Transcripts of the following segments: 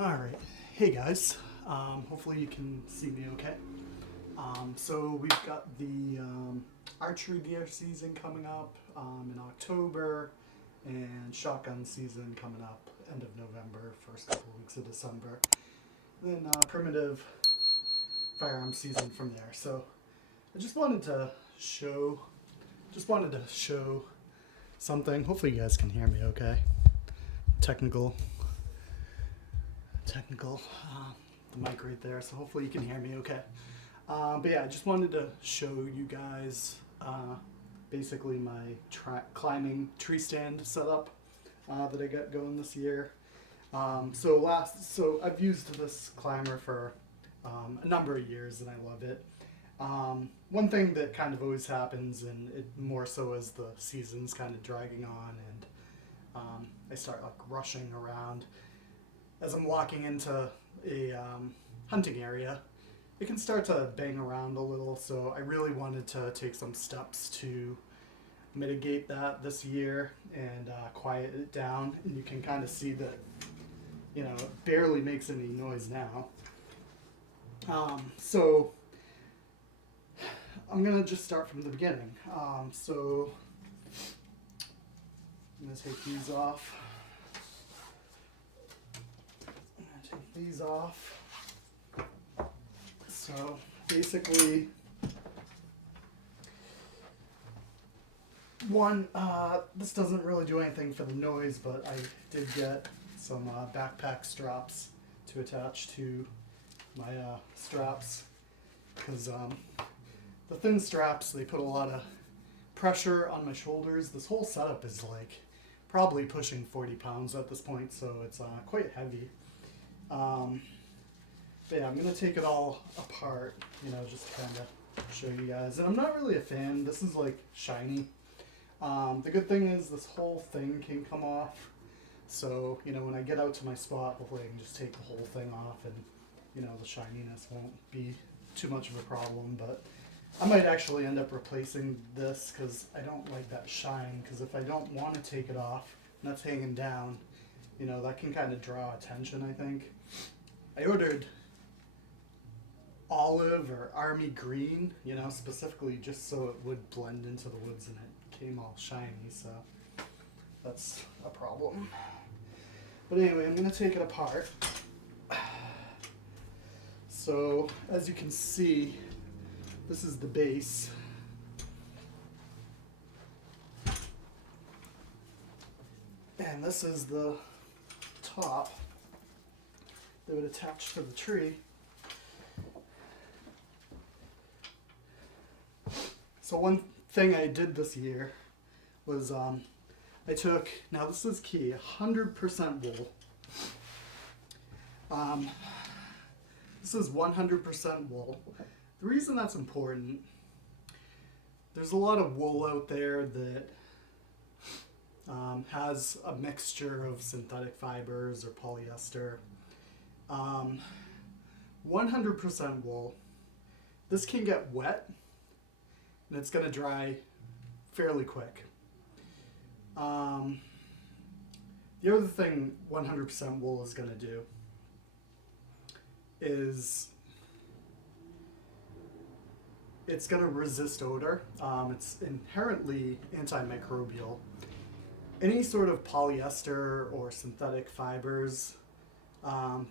All right, hey guys. Hopefully you can see me okay. So we've got the archery deer season coming up in October, and shotgun season coming up end of November, first couple of weeks of December. Then primitive firearm season from there. So I just wanted to show something. Hopefully you guys can hear me okay. Technical, the mic right there, so hopefully you can hear me okay. But yeah, I just wanted to show you guys basically my climbing tree stand setup that I got going this year. So I've used this climber for a number of years and I love it. One thing that kind of always happens, and it more so as the season's kind of dragging on and I start like rushing around as I'm walking into a hunting area, it can start to bang around a little. So I really wanted to take some steps to mitigate that this year and quiet it down. And you can kind of see that, it barely makes any noise now. So I'm gonna just start from the beginning. So I'm gonna take these off. These off. So basically, this doesn't really do anything for the noise, but I did get some backpack straps to attach to my straps, because the thin straps, they put a lot of pressure on my shoulders. This whole setup is like probably pushing 40 pounds at this point, so it's quite heavy. But yeah, I'm going to take it all apart, just to kind of show you guys. And I'm not really a fan. This is like shiny. The good thing is this whole thing can come off. So, when I get out to my spot, hopefully I can just take the whole thing off and, the shininess won't be too much of a problem. But I might actually end up replacing this because I don't like that shine. Because if I don't want to take it off and that's hanging down, that can kind of draw attention, I think. I ordered olive or army green, specifically just so it would blend into the woods, and it came all shiny, so that's a problem. But anyway, I'm going to take it apart. So, as you can see, this is the base. And this is the top that would attach to the tree. So one thing I did this year was I took, now this is key, 100% wool. This is 100% wool. The reason that's important, there's a lot of wool out there that has a mixture of synthetic fibers or polyester. 100% wool. This can get wet and it's going to dry fairly quick. The other thing 100% wool is going to do is it's going to resist odor. It's inherently antimicrobial. Any sort of polyester or synthetic fibers,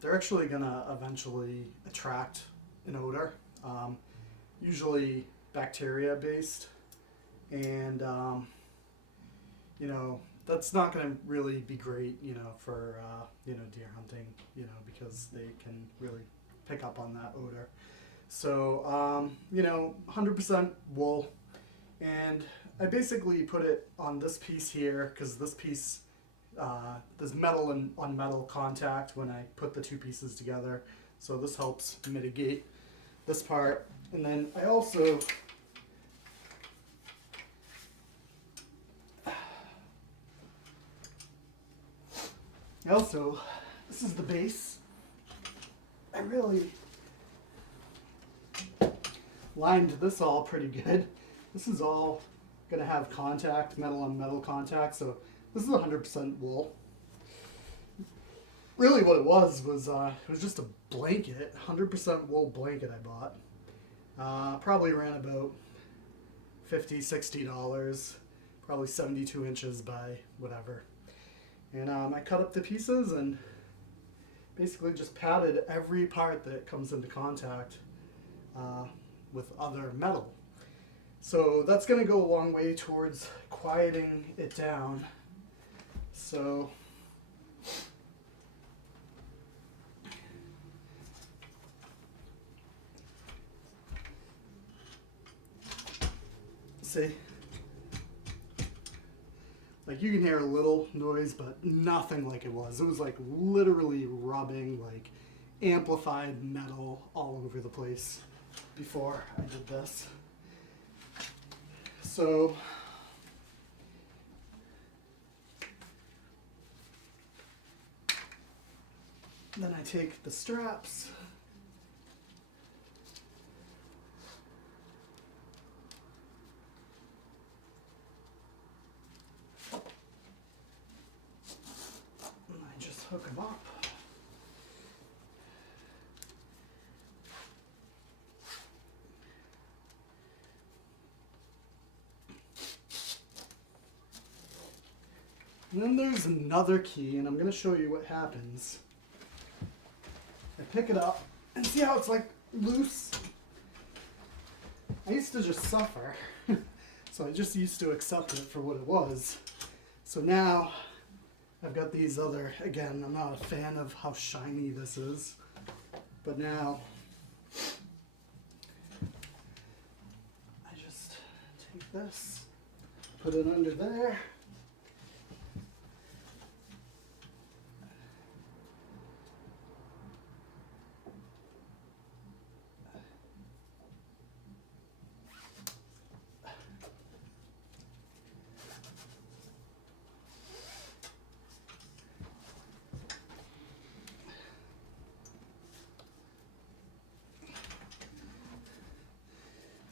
they're actually going to eventually attract an odor, usually bacteria based, and that's not going to really be great, for deer hunting, because they can really pick up on that odor. So 100% wool, and I basically put it on this piece here because this piece, there's metal and on metal contact when I put the two pieces together, so this helps mitigate this part. And then I also this is the base. I really lined this all pretty good. This is all going to have contact, metal on metal contact, so this is 100% wool. Really what it was just a blanket, 100% wool blanket I bought. Probably ran about $50, $60, probably 72 inches by whatever. And I cut up the pieces and basically just padded every part that comes into contact with other metal. So that's going to go a long way towards quieting it down. So see, like you can hear a little noise, but nothing like it was. It was like literally rubbing, like amplified metal all over the place before I did this. So then I take the straps, and I just hook them up. And then there's another key, and I'm going to show you what happens. I pick it up, and see how it's like loose? I used to just suffer, so I just used to accept it for what it was. So now, I've got these other, again, I'm not a fan of how shiny this is, but now, I just take this, put it under there.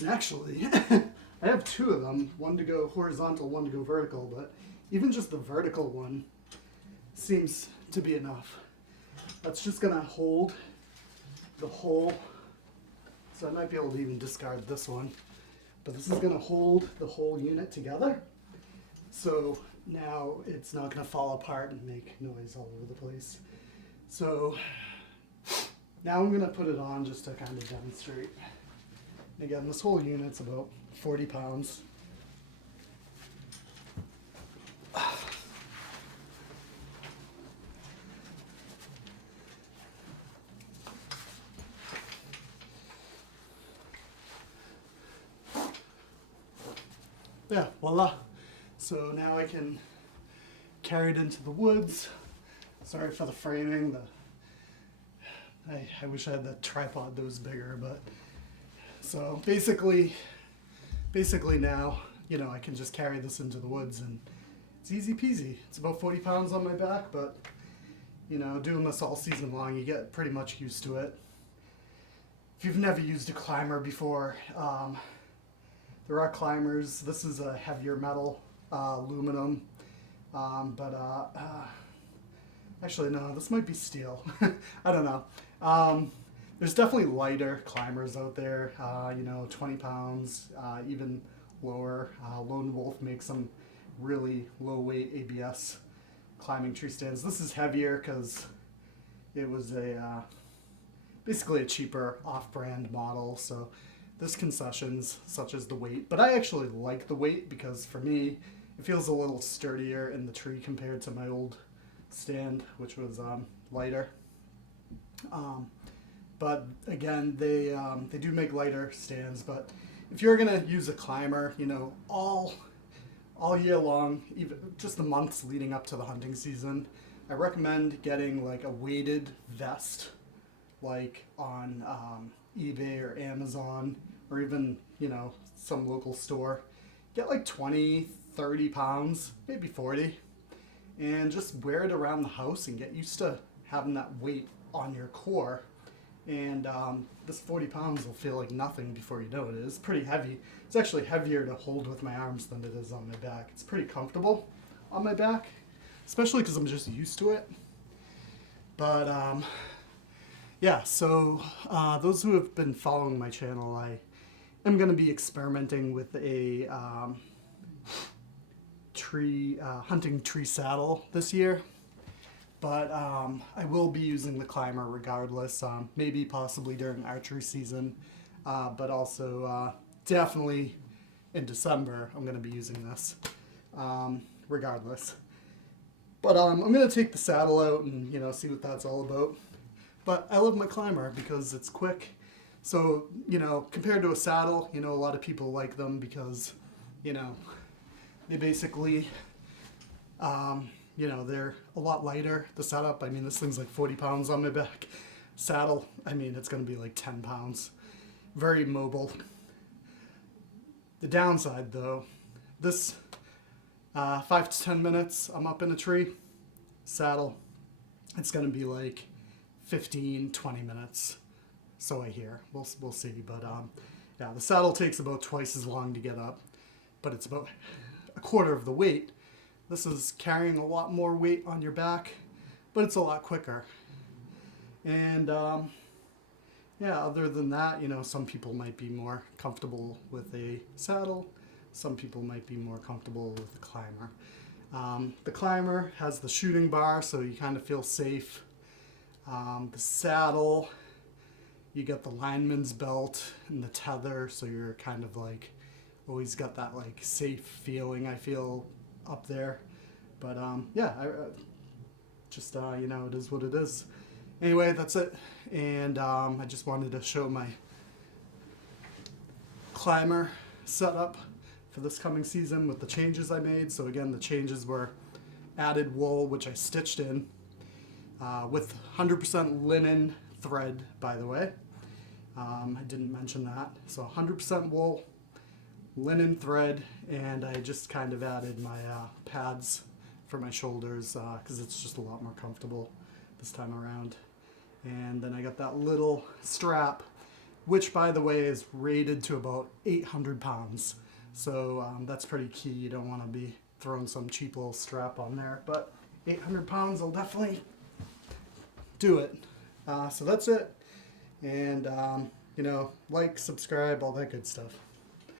And actually, I have two of them, one to go horizontal, one to go vertical, but even just the vertical one seems to be enough. That's just gonna hold the whole, so I might be able to even discard this one, but this is gonna hold the whole unit together. So now it's not gonna fall apart and make noise all over the place. So now I'm gonna put it on just to kind of demonstrate. Again, this whole unit's about 40 pounds. Yeah, voila. So now I can carry it into the woods. Sorry for the framing. I wish I had the tripod that was bigger, but so basically now, you know, I can just carry this into the woods and it's easy peasy. It's about 40 pounds on my back, but you know, doing this all season long, you get pretty much used to it. If you've never used a climber before, there are climbers. This is a heavier metal, aluminum, actually no, this might be steel. I don't know. There's definitely lighter climbers out there, you know, 20 pounds, even lower. Lone Wolf makes some really low weight ABS climbing tree stands. This is heavier because it was basically a cheaper off-brand model, so there's concessions such as the weight. But I actually like the weight because for me, it feels a little sturdier in the tree compared to my old stand, which was lighter. But again, they do make lighter stands. But if you're gonna use a climber, you know, all year long, even just the months leading up to the hunting season, I recommend getting like a weighted vest, like on eBay or Amazon, or even, you know, some local store. Get like 20, 30 pounds, maybe 40, and just wear it around the house and get used to having that weight on your core. And this 40 pounds will feel like nothing before you know it. It's pretty heavy. It's actually heavier to hold with my arms than it is on my back. It's pretty comfortable on my back, especially because I'm just used to it. But yeah, so those who have been following my channel, I am going to be experimenting with a hunting tree saddle this year. But I will be using the climber regardless, maybe possibly during archery season, but also definitely in December I'm going to be using this regardless. But I'm going to take the saddle out and see what that's all about. But I love my climber because it's quick. So, compared to a saddle, a lot of people like them because, they basically, they're a lot lighter. The setup, I mean, this thing's like 40 pounds on my back. Saddle, I mean, it's going to be like 10 pounds. Very mobile. The downside, though, this 5 to 10 minutes, I'm up in a tree. Saddle, it's going to be like 15, 20 minutes. So I hear. We'll see. But yeah, the saddle takes about twice as long to get up, but it's about a quarter of the weight. This is carrying a lot more weight on your back, but it's a lot quicker. And yeah, other than that, some people might be more comfortable with a saddle. Some people might be more comfortable with the climber. The climber has the shooting bar, so you kind of feel safe. The saddle, you get the lineman's belt and the tether, so you're kind of like always got that like safe feeling, I feel, up there. But yeah, just it is what it is. Anyway, that's it. And I just wanted to show my climber setup for this coming season with the changes I made. So again, the changes were added wool, which I stitched in with 100% linen thread, by the way. I didn't mention that. So 100% wool, linen thread, and I just kind of added my pads for my shoulders because it's just a lot more comfortable this time around. And then I got that little strap, which, by the way, is rated to about 800 pounds. So that's pretty key. You don't want to be throwing some cheap little strap on there, but 800 pounds will definitely do it. So that's it. And, like, subscribe, all that good stuff.